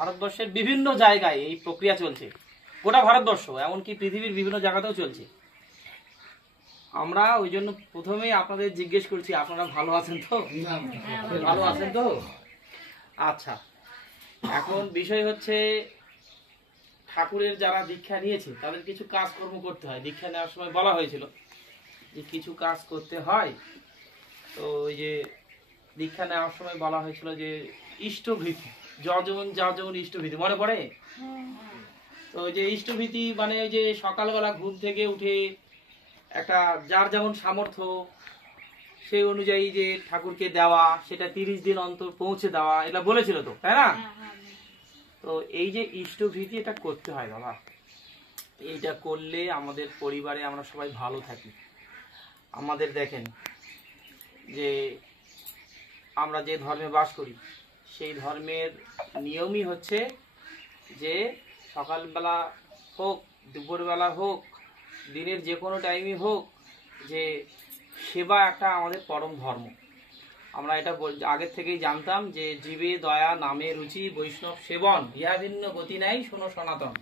ভারতবর্ষের বিভিন্ন জায়গায় এই প্রক্রিয়া চলছে, গোটা ভারতবর্ষ এমনকি পৃথিবীর বিভিন্ন জায়গাতেও চলছে। আমরা ওই জন্য প্রথমেই আপনাদের জিজ্ঞেস করছি, আপনারা ভালো আছেন তো? ভালো আছেন তো? আচ্ছা, এখন বিষয় হচ্ছে ঠাকুরের যারা দীক্ষা নিয়েছে তাদের কিছু কাজকর্ম করতে হয়। দীক্ষা নেওয়ার সময় বলা হয়েছিল যে কিছু কাজ করতে হয়। তো ওই যে দীক্ষা নেওয়ার সময় বলা হয়েছিল যে ইষ্টভীতি, যার যেমন ইষ্টভীতি মনে পড়ে। তো ওই যে ইষ্টভীতি মানে ওই যে সকালবেলা ঘুম থেকে উঠে একটা যার যেমন সামর্থ্য সেই অনুযায়ী যে ঠাকুরকে দেওয়া, সেটা 30 দিন অন্তর পৌঁছে দেওয়া, এটা বলেছিল তো, তাই না? তো এই যে ইষ্টভীতি এটা করতে হয় বাবা। এইটা করলে আমাদের পরিবারে আমরা সবাই ভালো থাকি। আমাদের দেখেন যে আমরা যে ধর্মে বাস করি সেই ধর্মের নিয়মই হচ্ছে যে সকালবেলা হোক, দুপুরবেলা হোক, দিনের যে কোনো টাইমই হোক, যে সেবা একটা আমাদের পরম ধর্ম। আমরা এটা আগের থেকেই জানতাম যে জীবে দয়া নামে রুচি বৈষ্ণব সেবন, ইহা ভিন্ন গতি নাই শোনো সনাতন।